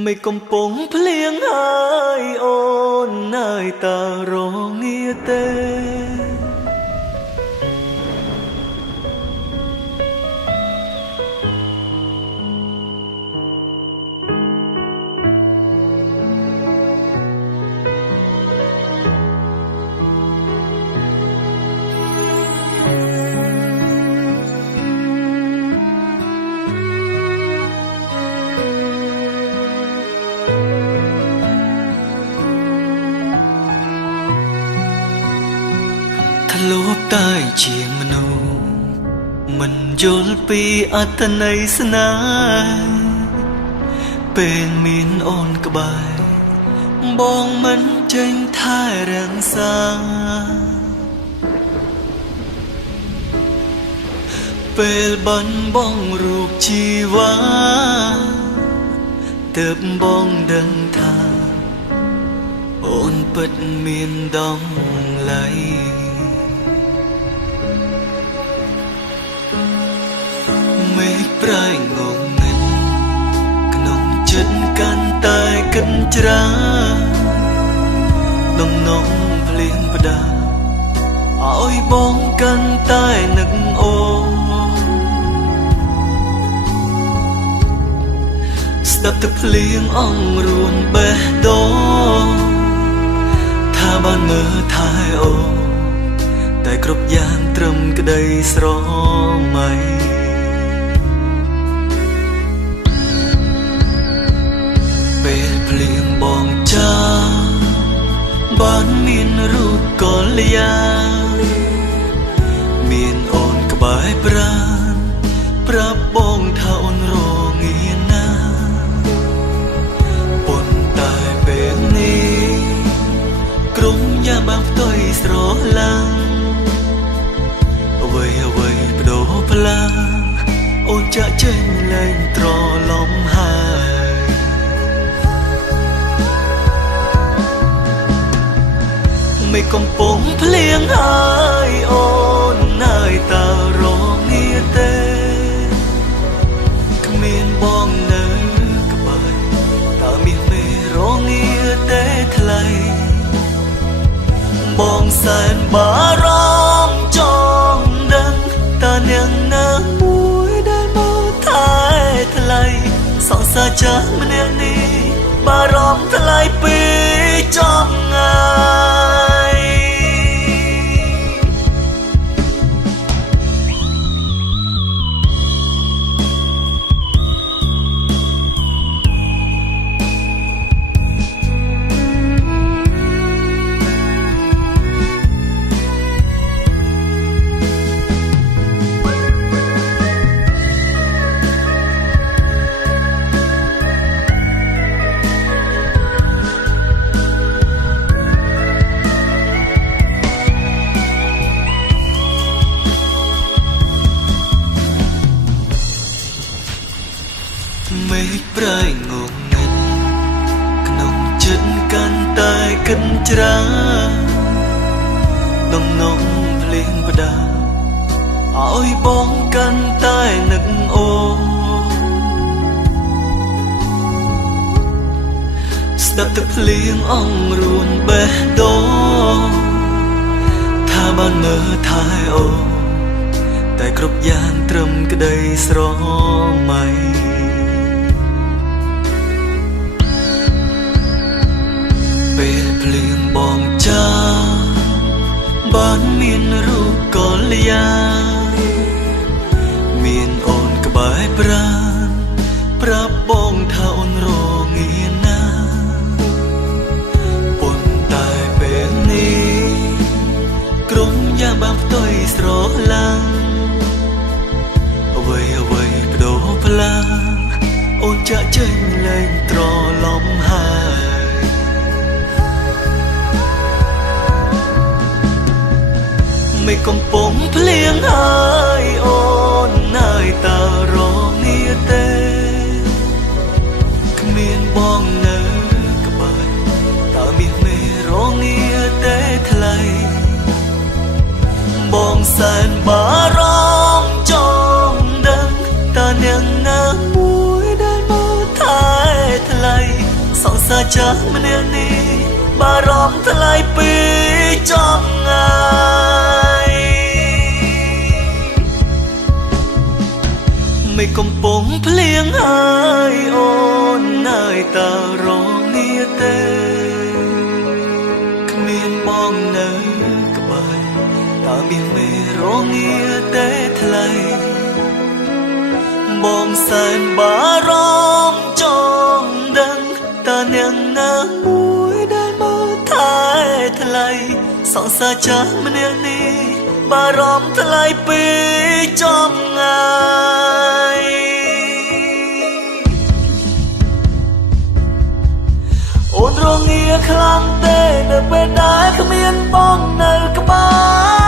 ไม่កំពុងភ្លៀងហើយអូននៅតែរងាទេលួបតែជាមនុស្សមិនយល់ពីអត្ថន័យស្នេហ៍ពេលមានអូនក្បែរបងមិនចេញថែរក្សាពេលបាត់បង់រូបជីវ៉ាទើបបងដឹងថាអូនពិតមានតម្លៃមេឃប្រែងងងឹតក្នុងចិត្តកាន់តែកិនច្រាដំណងភ្លៀងផ្ដាឲ្យបងកាន់តែនឹកអូស្ដាប់ទឹកភ្លៀងអង្រួនបេះដូងថាបានមើលថែអូតែគ្រប់យ៉ាងត្រឹមក្តីស្រមៃពេលភ្លៀងបងចាបានមានរូបកល្យាមានអូនក្បែរប្រាណប្រាប់បងថាអូនរងាណាប៉ុន្តែពេលនេះក្រុមយ៉ាបានផ្ទុយស្រឡាំងអ្វីបដូរផ្លាអូនចាក់ចេញលែងត្រឡំហើយไม่កំពុងភ្លៀងហើយអូននៅតែរងាទេគ្មានបងនៅក្បែរតើមានមេរងាទេថ្លៃបងសែនបារម្ភចង់ដឹងតើនាងណាមួយដែលមកថែថ្លៃសង្សារចាស់ម្នាក់នេះបារម្ភថ្លៃពីចំងាយមេឃប្រែងងងឹតក្នុងចិត្តកាន់តែកិនច្រាដំណងភ្លៀងផ្ដាឲ្យបងកាន់តែនឹកអូស្ដាប់ទឹកភ្លៀងអង្រួនបេះដូងថាបានមើលថែអូតែគ្រប់យ៉ាងត្រឹមក្តីស្រមៃពេលភ្លៀងបងចាបានមានរូបកល្យាមានអូនក្បែរប្រាណប្រាប់បងថាអូនរងាណាប៉ុន្តែពេលនេះក្រុមយ៉ាងបានផ្ទុយស្រឡាំងអ្វីបដូរផ្លាអូនចាក់ចេញលែងត្រឡំហើយไม่កំពុងភ្លៀងហើយអូននៅតែរងាទេគ្មានបងនៅក្បែរតើមានមេរងាទេថ្លៃបងសែនបារម្ភចង់ដឹងតើនាងណាមួយដែលមកថែថ្លៃ សាចាស់ម្នាក់នេះបារម្ភថ្លៃពីចំងាយមិនកំពុងភ្លៀងហើយអូននៅតែរងាទេគ្មានបងនៅក្បែរតើមានមេរងាទេថ្លៃបងសែនបារម្ភចង់ដឹងតើនាងណាមួយដែលមើលថែថ្លៃសង្សារចាស់ម្នាក់នេះបារម្ភថ្លៃពីចំងាយអូនរងាខ្លាំងទេនៅពេលដែលគ្មានបងនៅក្បែរ